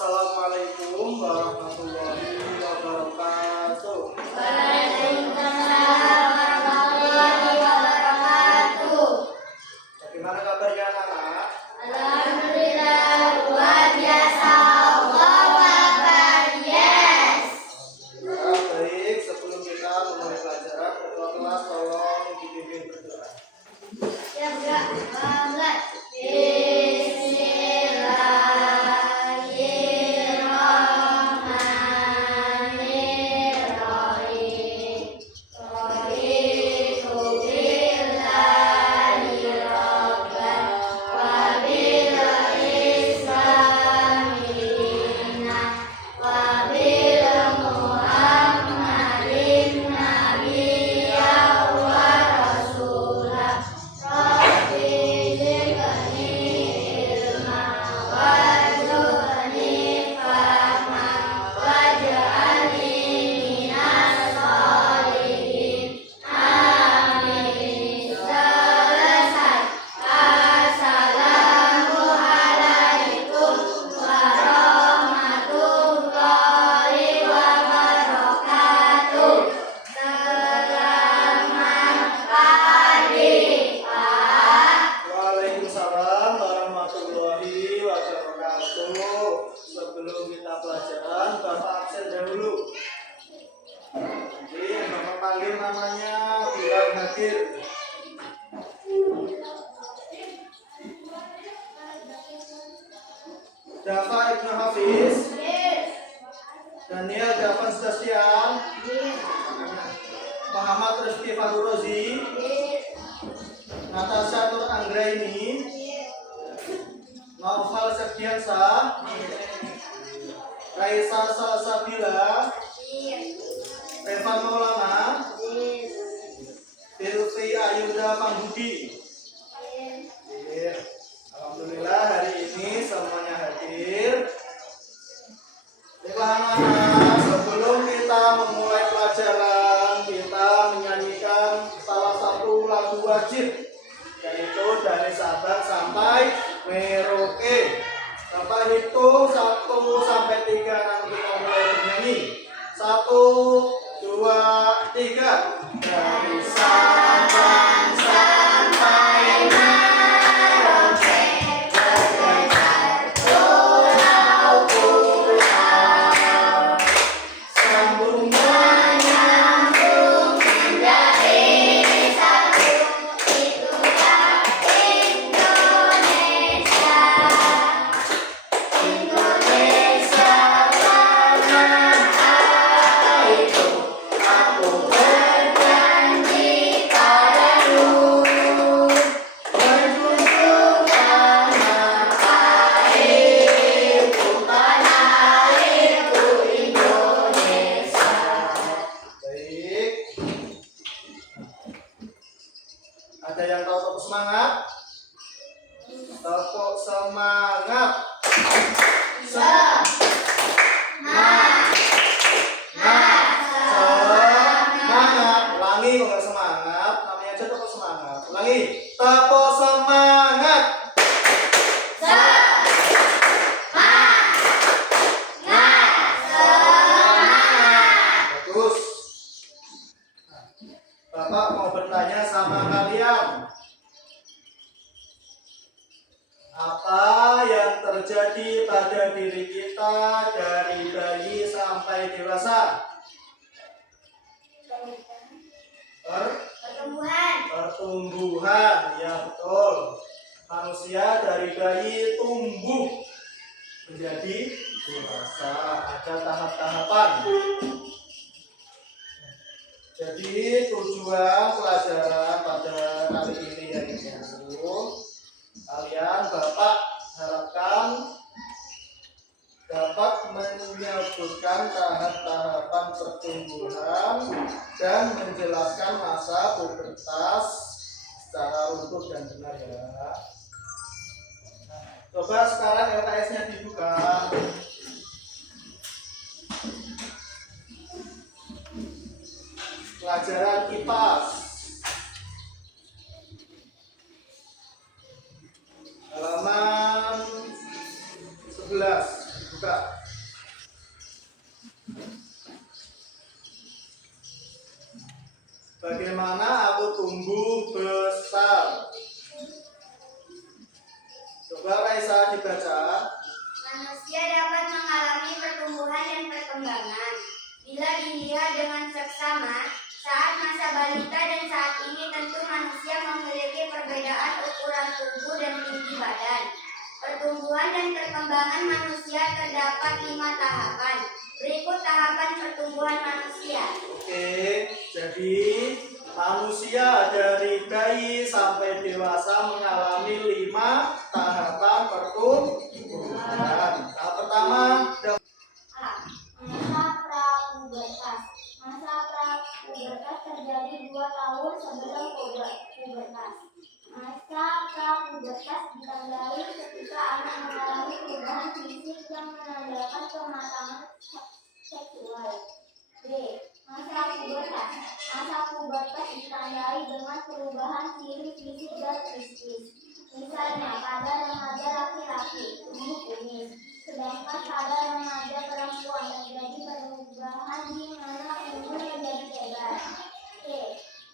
Assalamualaikum warahmatullahi wabarakatuh. Waalaikumsalam warahmatullahi wabarakatuh. Bagaimana kabarnya anak-anak? Alhamdulillah luar biasa. Allahu Akbar. Yes. Ya, baik. Sebelum kita memulai pelajaran, ketua kelas tolong dipimpin berdoa. Ya, bangga. Waalaikumsalam warahmatullahi wabarakatuh. Sebelum kita pelajaran, Bapak absen dahulu. Nanti Bapak panggil namanya biar hadir. Dafa Ibnu Hafiz, Daniel Davan Sebastian, Muhammad Rizky Farurozi, Natasha Nur Anggraini, Naufal Septiansa, Raisa Salsabila, Revan Maulana, Filfi Ayuda Pambudi. Alhamdulillah hari ini semuanya hadir. Baiklah anak-anak, sebelum kita memulai pelajaran, kita menyanyikan salah satu lagu wajib, yaitu dari Sabang sampai Merauke. Bapak hitung 1 sampai 3, nanti kita mulai bernyanyi. 1, 2, 3. Dari Sabang sampai Merauke, bagaikan pulau sambung menyambung menjadi satu, itulah Indonesia. Indonesia tanah airku, aku berjanji padamu, menjunjung tanah airku Indonesia. Baik. Ada yang tahu tepuk semangat? Tepuk semangat. Semangat. Ulangi, kalau nggak semangat, namanya aja tepuk semangat. Ulangi, tepuk semangat. Bagus. Bapak mau bertanya sama kalian. Apa yang terjadi pada diri kita dari bayi sampai dewasa? Pertumbuhan, ya betul. Manusia dari bayi tumbuh menjadi dewasa. Ada tahap-tahapan. Jadi tujuan pelajaran pada kali ini yaitu kalian Bapak harapkan dapat menyebutkan tahap-tahapan pertumbuhan dan menjelaskan masa pubertas secara runtut dan benar ya. Coba sekarang LKS-nya dibuka. Pelajaran IPAS. Halaman 11. Buka. Bagaimana aku tumbuh besar? Coba Raisa dibaca. Manusia dapat mengalami pertumbuhan dan perkembangan bila dilihat dengan seksama. Saat masa balita dan saat ini tentu manusia memiliki perbedaan ukuran tubuh dan tinggi badan. Pertumbuhan dan perkembangan manusia terdapat 5 tahapan. Berikut tahapan pertumbuhan manusia. Oke, jadi manusia dari bayi sampai dewasa mengalami 5 tahapan pertumbuhan. Tahap pertama, A. Masa prapubertas. Masa prapubertas terjadi 2 tahun sebelum pubertas. Masa prapubertas ditandai ketika anak mengalami perubahan fisik yang menandakan kematangan seksual. B. Masa pubertas. Masa pubertas ditandai dengan perubahan ciri fisik dan psikis. Misalnya pada remaja laki-laki tumbuh kumis, sedangkan pada remaja perempuan terjadi perubahan di mana umur menjadi lebar. C.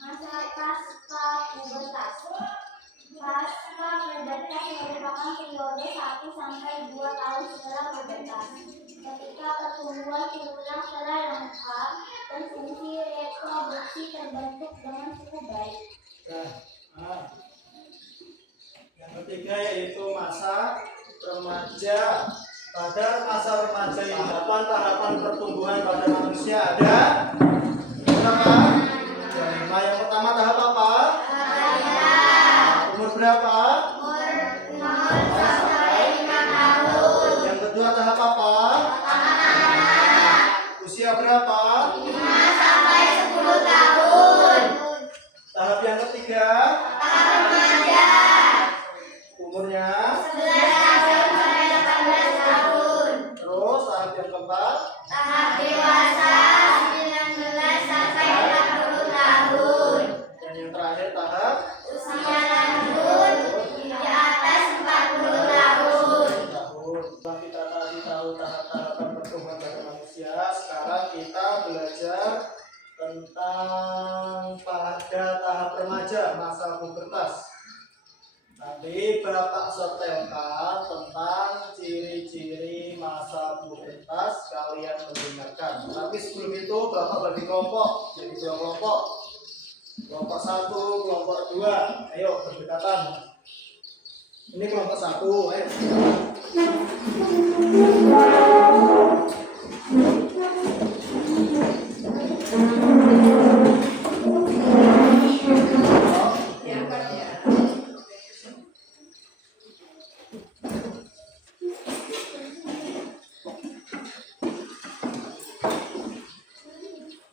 Masa pasca pubertas. Pasca pubertas merupakan periode 1-2 tahun setelah pubertas, ketika pertumbuhan tulang telah lengkap dan fungsi reproduksi terbentuk dengan cukup baik. yang ketiga yaitu masa remaja. Pada masa remaja ini 8 tahapan pertumbuhan pada manusia ada berapa? 5. Yang pertama tahap apa? Umur berapa? Umur 0 sampai 5 tahun. Yang kedua tahap apa? Usia berapa? 5 sampai 10 tahun. Tahap yang ketiga Tahap remaja umurnya. 11 tahun sampai 18 tahun. Terus tahap yang keempat Tahap dewasa 19 sampai 60 tahun. dan yang terakhir tahap Usia lanjut di atas 40 tahun. tahun. Setelah kita tadi tahu tahap-tahapan pertumbuhan pada manusia, sekarang kita belajar tentang pada tahap remaja, masa pubertas. Tadi Bapak setelkan tentang ciri-ciri masa pubertas, kalian mendengarkan. Tapi sebelum itu Bapak bagi kelompok, jadi 2 kelompok. Kelompok 1, kelompok 2. Ayo berdekatan. Ini kelompok 1, ayo.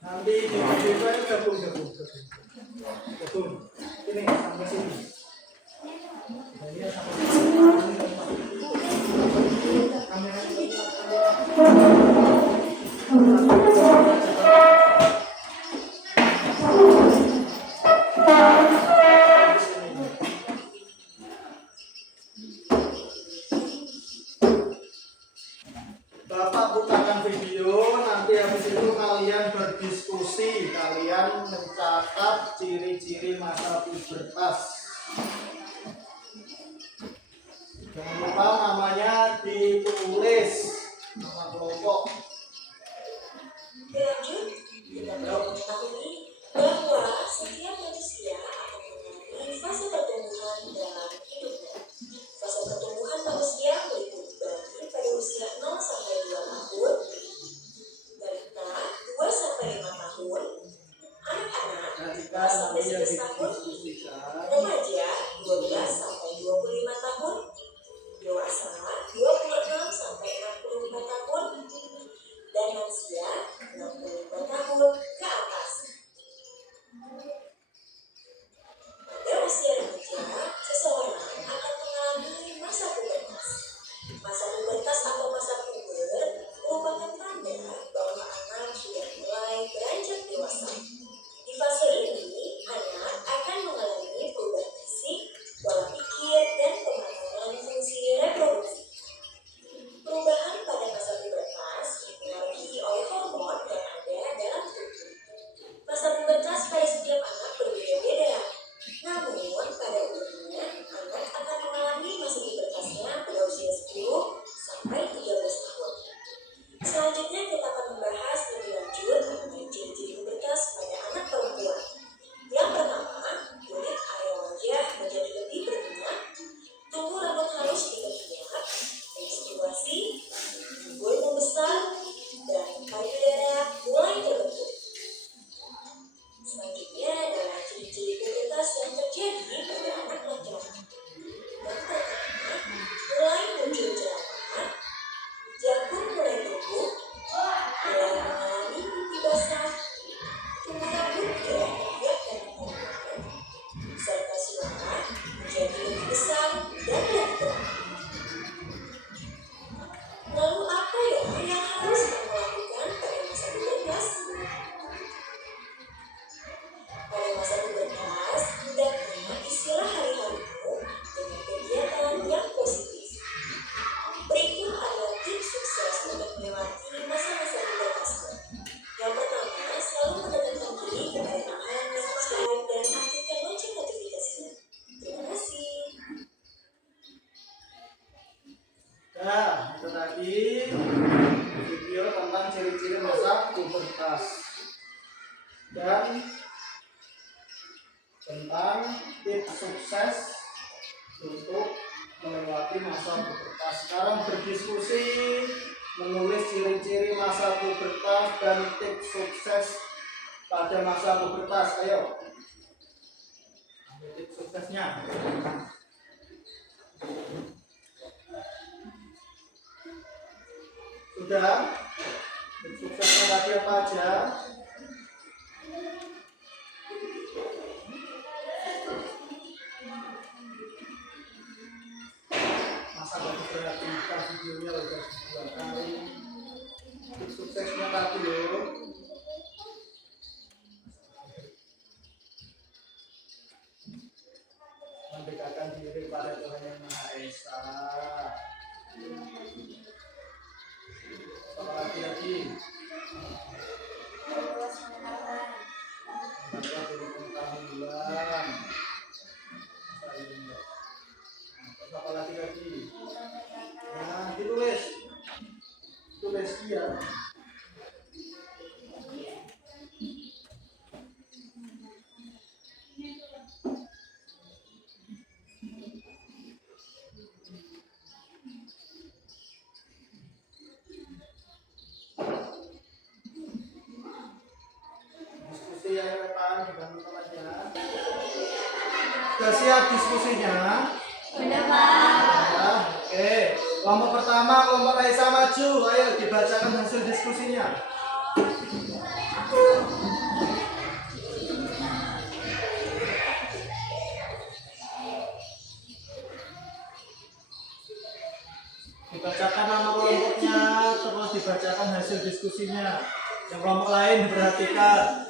Nanti di video ini gabung. Ini sampai sini. Ini sampai Bapak bukakan video, nanti habis itu kalian berdiskusi, kalian mencatat ciri-ciri masa pubertas. Jangan lupa namanya ditulis, nama kelompok. Lanjut, kita perlu mengetahui bahwa setiap manusia akan mengalami fase pertumbuhan dalam hidupnya. Fase pertumbuhan manusia meliputi bayi pada usia 0 sampai 2 tahun, balita 2 sampai 5 tahun, anak-anak Jika 4 sampai nanti yang 11 tahun, didiskusikan, remaja 12 sampai 25 tahun, dewasa 26 sampai 64 tahun, dan lansia 65 tahun ke atas. Pada usia remaja, seseorang akan mengalami masa pubertas. Masa pubertas atau masa puber merupakan tanda bahwa anak sudah mulai beranjak dewasa. Di fase ini, anak akan mengalami perubahan fisik, pola pikir, dan pematangan fungsi reproduksi. Perubahan pada masa pubertas akan berdiskusi menulis ciri-ciri masa pubertas dan tips sukses pada masa pubertas. Ayo, ambil tips suksesnya. Sudah? Tips suksesnya tadi apa aja? Masa nggak diperhatikan videonya udah 2 kali. Tips suksesnya tadi loh. Mendekatkan diri pada Tuhan Yang Maha Esa. Apa lagi? Membaca buku pengetahuan. Terus apa lagi? Nah, ditulis. Tulis dia. Diskusi yang depan dibangun aja. Sudah siap diskusinya? Ya, oke. Kelompok pertama, kelompok Raisa maju. Ayo dibacakan hasil diskusinya. Dibacakan nama kelompoknya, terus dibacakan hasil diskusinya. Yang kelompok lain diperhatikan.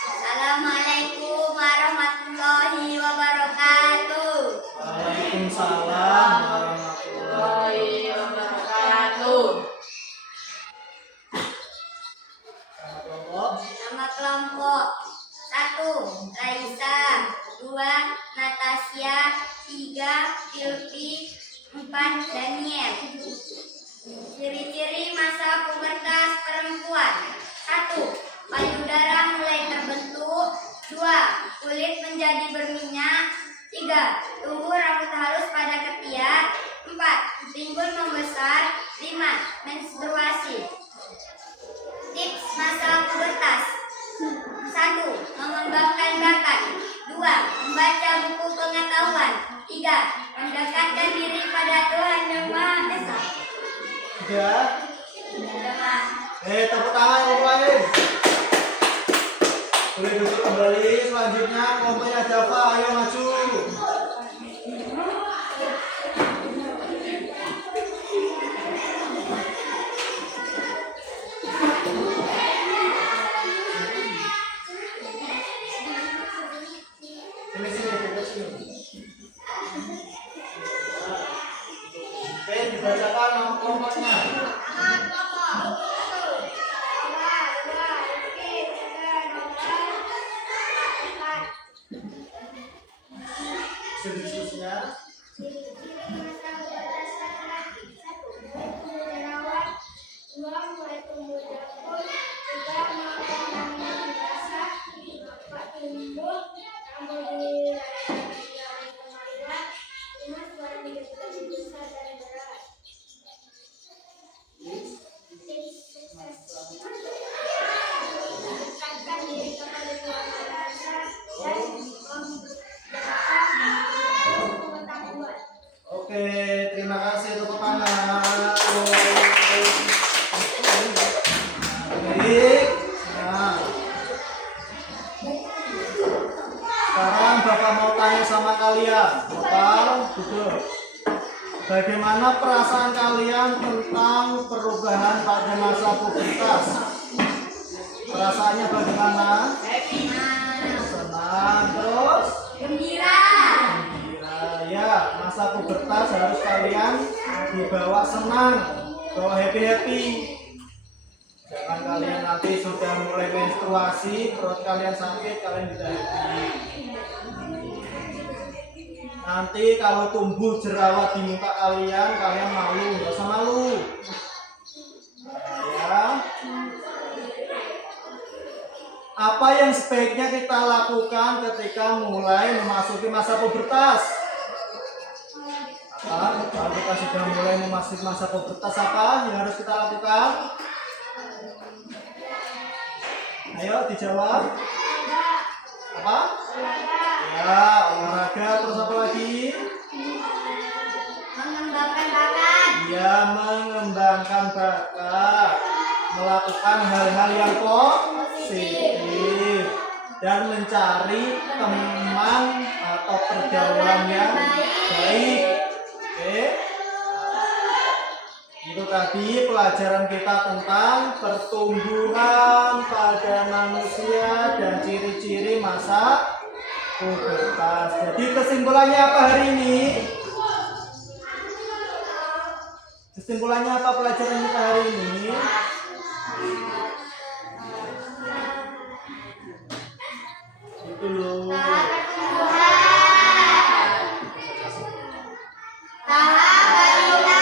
Assalamualaikum warahmatullahi wabarakatuh. Waalaikumsalam warahmatullahi wabarakatuh. Nama kelompok. Nama kelompok 1. Raisa 2. Natasya 3. Filpi 4. Daniel. Ciri-ciri masa pubertas perempuan. 1. Payudara mulai terbentuk. 2. Kulit menjadi berminyak. 3. Tumbuh rambut halus pada ketiak. 4. Pinggul membesar. 5. Menstruasi. Tips masa pubertas. 1. Mengembangkan bakat. 2. Membaca buku pengetahuan. 3. Mendekatkan diri pada Tuhan Yang Maha Esa. Sudah. Sudah, Pak. Tepuk tangan kelompok lain. Boleh duduk kembali. Selanjutnya kelompoknya Java. Ayo maju. Sini, dekat sini. Oke, dibacakan nama kelompoknya. Hasil diskusinya. Oke, terima kasih tepuk tangan. Baik. Nah, sekarang Bapak mau tanya sama kalian. Bapak, duduk. Bagaimana perasaan kalian tentang perubahan pada masa pubertas? Perasaannya bagaimana? Senang, terus? Gembira. Ya, masa pubertas harus kalian dibawa senang, bawa happy. Jangan kalian nanti sudah mulai menstruasi, perut kalian sakit, kalian tidak happy. Nanti kalau tumbuh jerawat di muka kalian, kalian malu, nggak usah malu. Ya. Apa yang sebaiknya kita lakukan ketika mulai memasuki masa pubertas? Apa Kalau kita sudah mulai memasuki masa pubertas, apa yang harus kita lakukan? Ayo dijawab. Apa? Ya, olahraga. Terus apa lagi? Mengembangkan bakat. Ya, mengembangkan bakat. Melakukan hal-hal yang positif dan mencari teman atau pergaulan yang baik. Oke. Itu tadi pelajaran kita tentang pertumbuhan pada manusia dan ciri-ciri masa pubertas. Jadi kesimpulannya apa hari ini? Kesimpulannya apa pelajaran kita hari ini? Itu loh. Tahap pertumbuhan. Tahap balita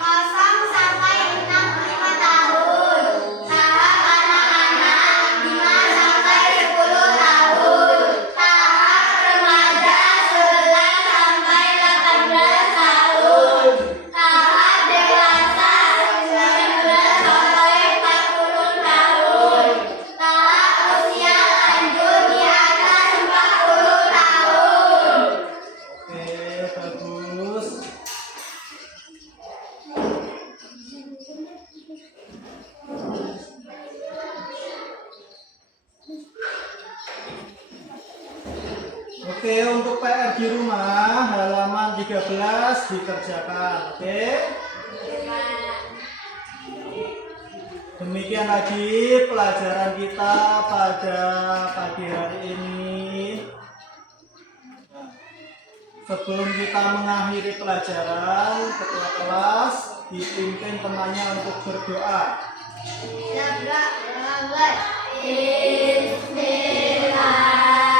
0 sampai 65 tahun. Tahap anak-anak 5 sampai 10 tahun. Tahap remaja 11 sampai 18 tahun. Tahap dewasa 19 sampai 40 tahun. Tahap usia lanjut di atas 40 tahun. Oke, bagus. Oke, untuk PR di rumah halaman 13 dikerjakan. Oke. Demikian lagi pelajaran kita pada pagi hari ini. Sebelum kita mengakhiri pelajaran, ketua kelas dipimpin temannya untuk berdoa. Bismillahirrahmanirrahim.